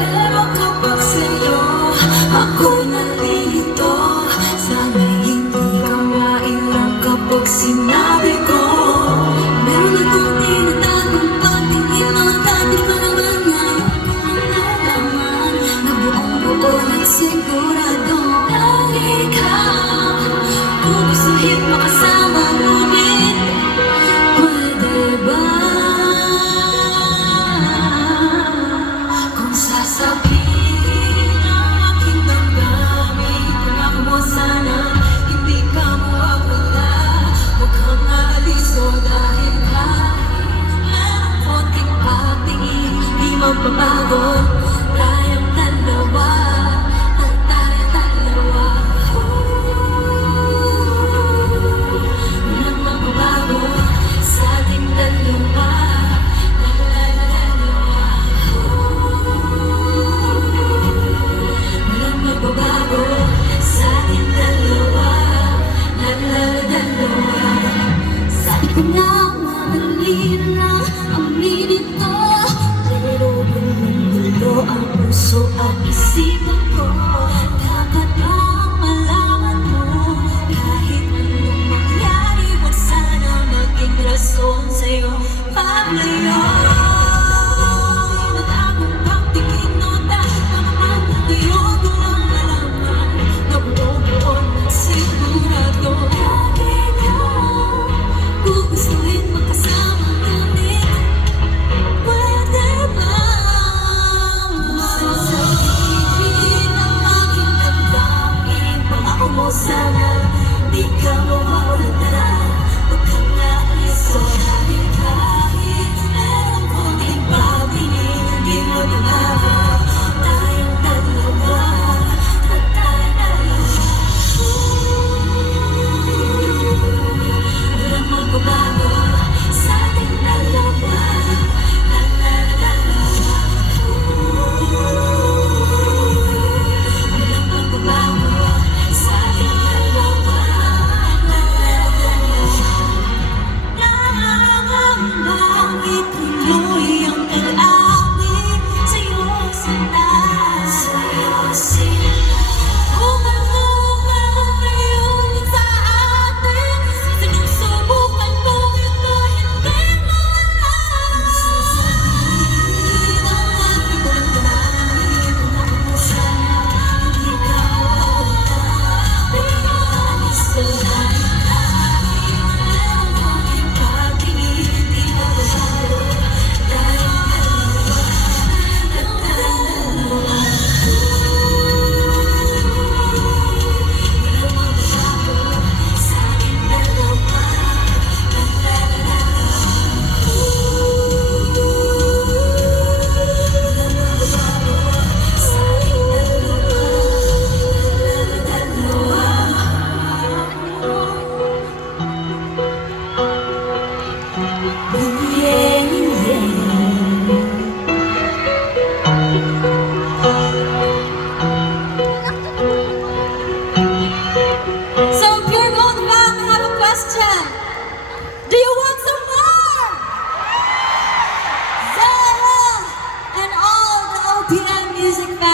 Pero kapag sa'yo ako'y nalilito, sana'y hindi ka mailang kapag sinabi ko meron akong tinatagong pagtingin mo. Dati pa naman ngayon ko nalalaman na buong-buo at sigurado na ikaw gugustuhin makasama. Ngunit pwede ba kung sasabihin ang aking damdamin, pangako mo sana hindi ka mawawala, huwag kang aalis o dahil kahit merong konting pagtingin di magbabago. Tayong dalawa at tayong dalawa, walang magbabago sa ating dalawa. Walang magbabago sa ating dalawa. Dalawa. Sabi ko na madali lang aminin to, pero gulong-gulo ang puso at isipan ko. Dapat bang malaman mo, kahit anong mangyari, huwag sana maging rason sa'yo paglayo. Tinatagong pagtingin mo dahil naman ngayon ko lang nalaman na buo-buo at sigurado lagi ka gugustuhin makasama. Ngunit pwede ba sasabihin ang aking damdamin, pangako mo sana di ka mawawala, huwag kang aalis o dahil kahit merong konting pagtingin di mo nabago. Tayong dalawa at tayong dalawa, walang magbabago sa ating dalawa. Walang magbabago sa ating dalawa. Nangangambang ituloy ang pag-awit sa'yo sila. Kung ano man ang ngayon sa atin, sinusubukan ko ito hindi mawala. Sasabihin ang aking damdamin, pangako mo sana hindi ka mawawala, huwag kang aalis o dahil kahit merong konting pagtingin di magbabago. Tayong dalawa at tayong dalawa, walang magbabago sa ating dalawa. Walang magbabago sa ating dalawa. Yeah, so Pure Gold Fam, I have a question. Do you want some more? Yeah! And all the OPM music fans.